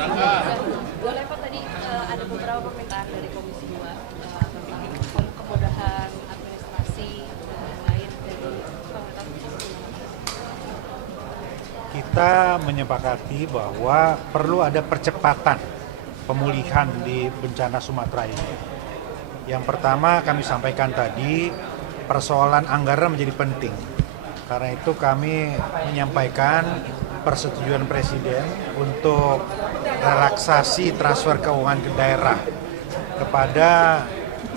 Boleh Pak, tadi ada beberapa permintaan dari Komisi 2 tentang kemudahan administrasi dan lain dari pemerintah pusat. Kita menyepakati bahwa perlu ada percepatan pemulihan di bencana Sumatera ini. Yang pertama kami sampaikan tadi, persoalan anggaran menjadi penting. Karena itu kami menyampaikan persetujuan Presiden untuk relaksasi transfer keuangan ke daerah kepada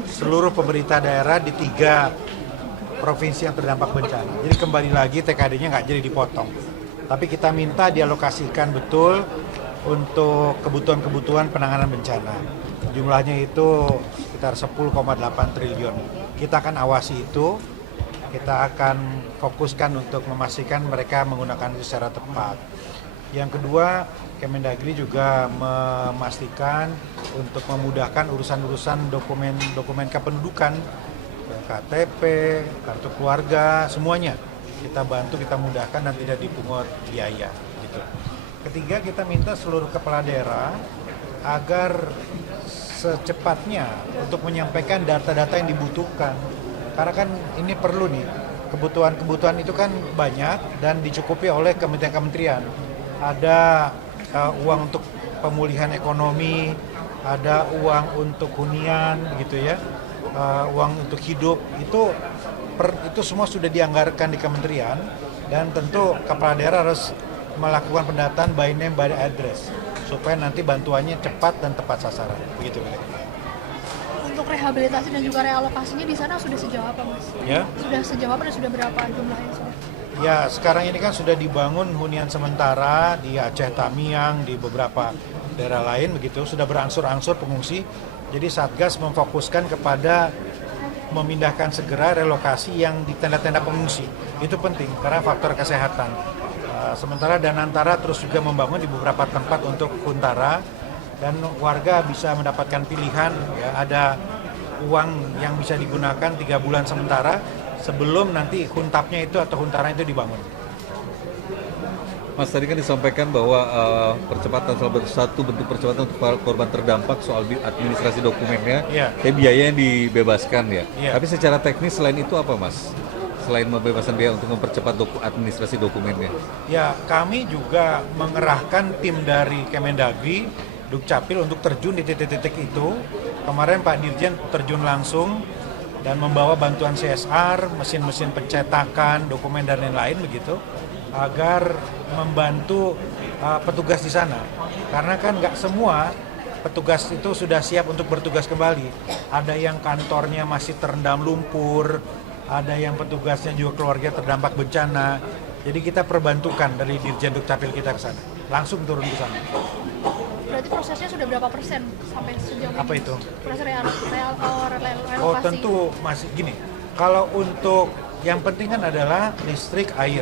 seluruh pemerintah daerah di 3 provinsi yang terdampak bencana. Jadi kembali lagi TKD-nya nggak jadi dipotong. Tapi kita minta dialokasikan betul untuk kebutuhan-kebutuhan penanganan bencana. Jumlahnya itu sekitar 10,8 triliun. Kita akan awasi itu, kita akan fokuskan untuk memastikan mereka menggunakan itu secara tepat. Yang kedua, Kemendagri juga memastikan untuk memudahkan urusan-urusan dokumen kependudukan, KTP, kartu keluarga, semuanya. Kita bantu, kita mudahkan dan tidak dipungut biaya. Gitu. Ketiga, kita minta seluruh kepala daerah agar secepatnya untuk menyampaikan data-data yang dibutuhkan. Karena kan ini perlu nih, kebutuhan itu kan banyak dan dicukupi oleh kementerian-kementerian. Ada uang untuk pemulihan ekonomi, ada uang untuk hunian, gitu ya, uang untuk hidup, itu semua sudah dianggarkan di kementerian dan tentu kepala daerah harus melakukan pendataan by name by address supaya nanti bantuannya cepat dan tepat sasaran, begitu. Untuk rehabilitasi dan juga realokasinya di sana sudah sejauh apa, Mas? Ya. Sudah sejauh apa dan sudah berapa jumlahnya sudah? Ya, sekarang ini kan sudah dibangun hunian sementara di Aceh, Tamiang, di beberapa daerah lain begitu, sudah berangsur-angsur pengungsi. Jadi Satgas memfokuskan kepada memindahkan segera relokasi yang di tenda-tenda pengungsi. Itu penting karena faktor kesehatan. Sementara Danantara terus juga membangun di beberapa tempat untuk huntara dan warga bisa mendapatkan pilihan, ya, ada uang yang bisa digunakan 3 bulan sementara sebelum nanti huntapnya itu atau huntaranya itu dibangun. Mas, tadi kan disampaikan bahwa percepatan salah satu bentuk percepatan untuk para korban terdampak soal administrasi dokumennya, biaya yang dibebaskan ya. Tapi secara teknis selain itu apa, Mas? Selain membebaskan biaya untuk mempercepat administrasi dokumennya? Ya, kami juga mengerahkan tim dari Kemendagri, Dukcapil untuk terjun di titik-titik itu. Kemarin Pak Dirjen terjun langsung dan membawa bantuan CSR, mesin-mesin pencetakan, dokumen dan lain-lain begitu, agar membantu petugas di sana. Karena kan nggak semua petugas itu sudah siap untuk bertugas kembali. Ada yang kantornya masih terendam lumpur, ada yang petugasnya juga keluarga terdampak bencana. Jadi kita perbantukan dari Dirjen Dukcapil kita ke sana, langsung turun ke sana. Berarti prosesnya sudah berapa persen sampai sejauh ini? Apa itu? Proses relokasi. Oh, tentu masih gini. Kalau untuk yang penting kan adalah listrik, air.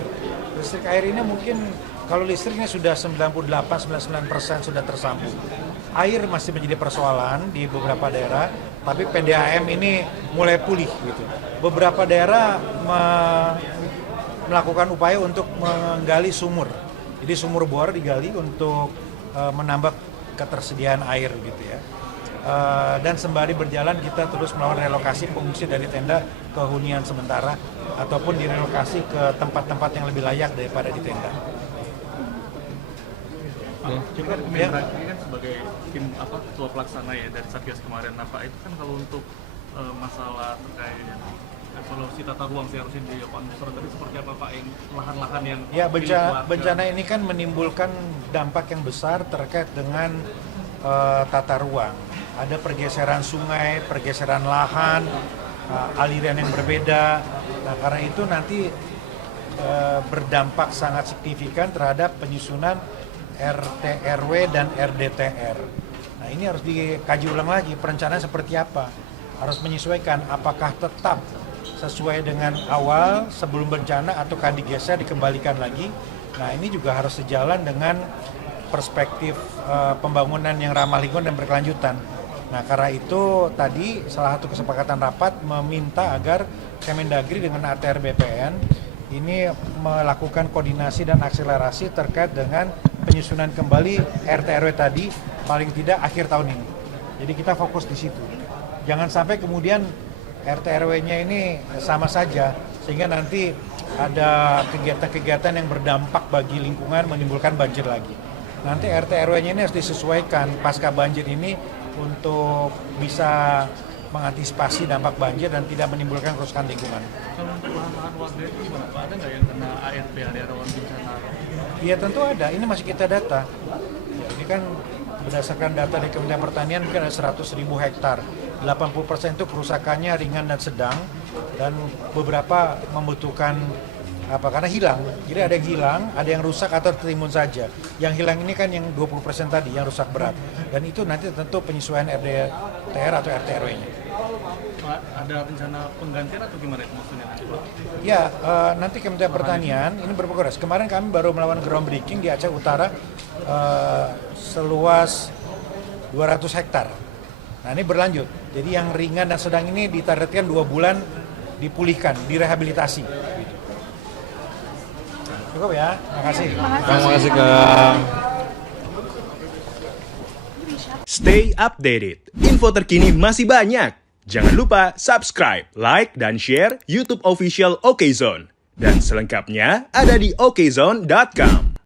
Listrik air ini mungkin kalau listriknya sudah 98-99% sudah tersambung. Air masih menjadi persoalan di beberapa daerah, tapi PDAM ini mulai pulih gitu. Beberapa daerah melakukan upaya untuk menggali sumur. Jadi sumur bor digali untuk menambah ketersediaan air gitu ya. Dan sembari berjalan kita terus melakukan relokasi pengungsi dari tenda ke hunian sementara ataupun direlokasi ke tempat-tempat yang lebih layak daripada di tenda. Juga Kemendagri ini kan sebagai tim ketua pelaksana ya dari Satgas kemarin. Pak, itu kan kalau untuk masalah terkait evaluasi tata ruang seharusnya di Pak Nusra tadi seperti apa Pak yang lahan-lahan yang bencana ini kan menimbulkan dampak yang besar terkait dengan tata ruang. Ada pergeseran sungai, pergeseran lahan, aliran yang berbeda. Nah, karena itu nanti berdampak sangat signifikan terhadap penyusunan RT/RW dan RDTR. Nah, ini harus dikaji ulang lagi perencanaan seperti apa. Harus menyesuaikan apakah tetap sesuai dengan awal sebelum bencana ataukah digeser dikembalikan lagi. Nah, ini juga harus sejalan dengan perspektif pembangunan yang ramah lingkungan dan berkelanjutan. Nah, karena itu tadi salah satu kesepakatan rapat meminta agar Kemendagri dengan ATR BPN ini melakukan koordinasi dan akselerasi terkait dengan penyusunan kembali RT RW tadi paling tidak akhir tahun ini. Jadi kita fokus di situ. Jangan sampai kemudian RT RW-nya ini sama saja sehingga nanti ada kegiatan-kegiatan yang berdampak bagi lingkungan menimbulkan banjir lagi. Nanti RT RW-nya ini harus disesuaikan pasca banjir ini untuk bisa mengantisipasi dampak banjir dan tidak menimbulkan kerusakan lingkungan. Kalau untuk lahan-lahan warga itu gimana Pak? Ada nggak yang kena ARB, area rawan bencana? Iya tentu ada, ini masih kita data. Ya, ini kan berdasarkan data dari Kementerian Pertanian mungkin ada 100.000 hektar. 80% itu kerusakannya ringan dan sedang dan beberapa membutuhkan karena hilang. Jadi ada yang hilang, ada yang rusak atau tertimbun saja. Yang hilang ini kan yang 20% tadi yang rusak berat. Dan itu nanti tentu penyesuaian RDTR atau RT RW-nya. Pak, ada rencana penggantian atau gimana itu maksudnya? Ya, nanti Kementerian Pertanian ini berprogres. Kemarin kami baru melakukan groundbreaking di Aceh Utara seluas 200 hektar. Nah ini berlanjut. Jadi yang ringan dan sedang ini ditargetkan 2 bulan dipulihkan, direhabilitasi. Cukup ya, makasih. Terima kasih Kang. Stay updated. Info terkini masih banyak. Jangan lupa subscribe, like, dan share YouTube official OKZone. Dan selengkapnya ada di okezone.com.